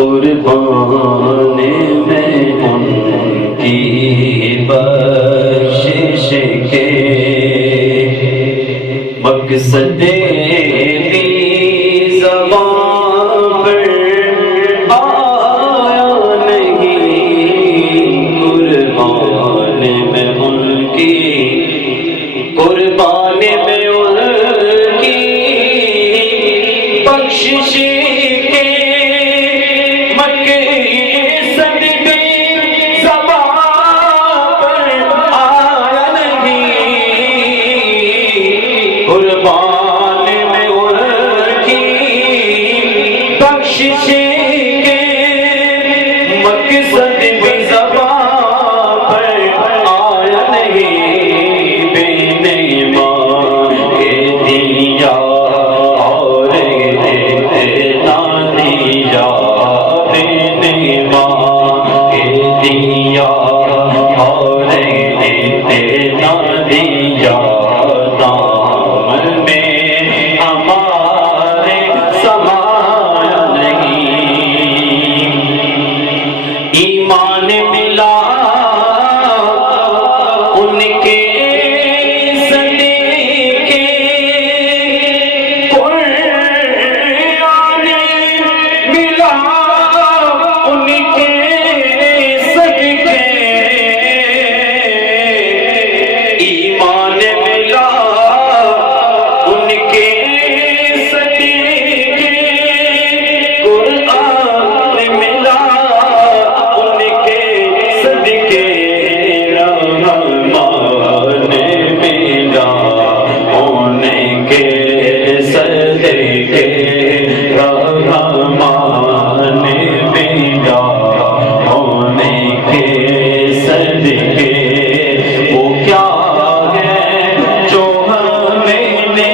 قربان میں ان کی بخشش کے مقصد بھی زبان پر آیا نہیں، قربان میں ان کی، قربان میں ان کی بخشش کے مقصد بھی زبان پر آیا نہیں، قربان میں ان کی بخشش کے مقصد بھی زبان پر آیا نہیں، بے نعمت کے دیا اور دیتے نہ دیا، بے نعمت کے دیا اور دیتے نہ دیا، دامن میں ہمارے سمایا نہیں، ایمان ملا ان کے صدقے، قرآن ملا ان کے صدقے، ایمان ملا ان کے صدقے، قرآن ملا ان کے صدقے، رحمان ملا ان کے صدقے، رحمان ملا ان کے صدقے، وہ کیا ہے جو ہمیں نے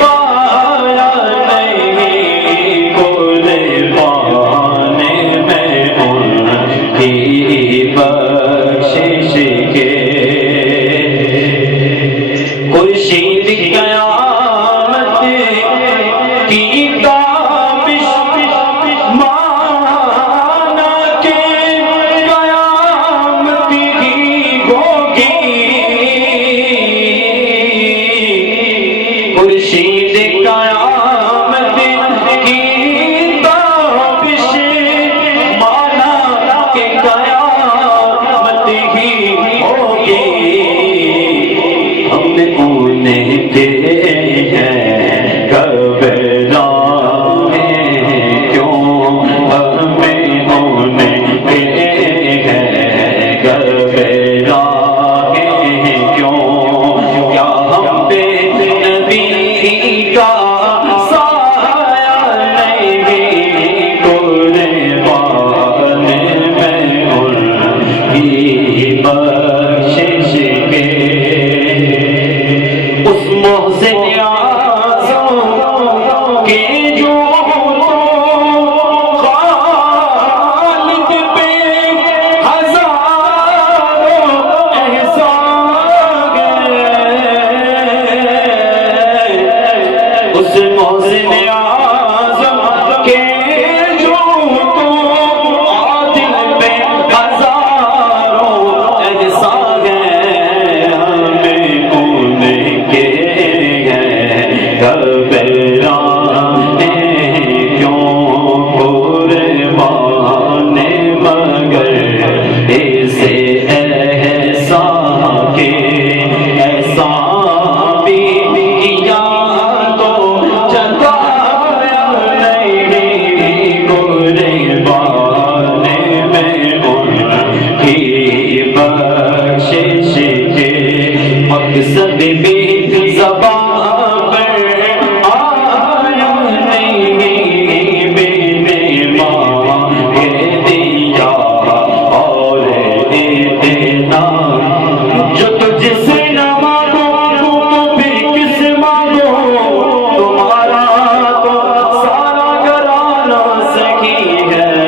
پایا نہیں، قربان میں ان کی بخشش کے، خورشید قیامت کی تابش مانا کے قیامت ہی ہوگی، خورشید قیامت کی تابش مانا کے قیامت ہی ہوگی، ہم نے انہیں کے ہیں گھبراہیں کیوں، ہمیں انہیں کے ہیں گھبراہیں کیوں، کیا ہم پہ نبی کا سایہ نہیں، قربان میں ان کی بخشش کے، اس محسن اعظم کے جو خالد پہ ہزاروں احسان گئے، اس محسن اعظم کے جو عادل پہ ہزاروں احسان گئے، ہمیں ان کے گھبراہیں کیوں، قربان مگر اسے احسان کے، احسان بھی کیا تو جتایا نہیں، قربان میں ان کی بخشش کے مقصد بھی زبان پر آیا نہیں، بے نعمت کے دیا اور دینا، جو تجھ سے نہ مانگو تو پھر کس مانگو، تمہارا تو سارا گھرانہ سخی ہے،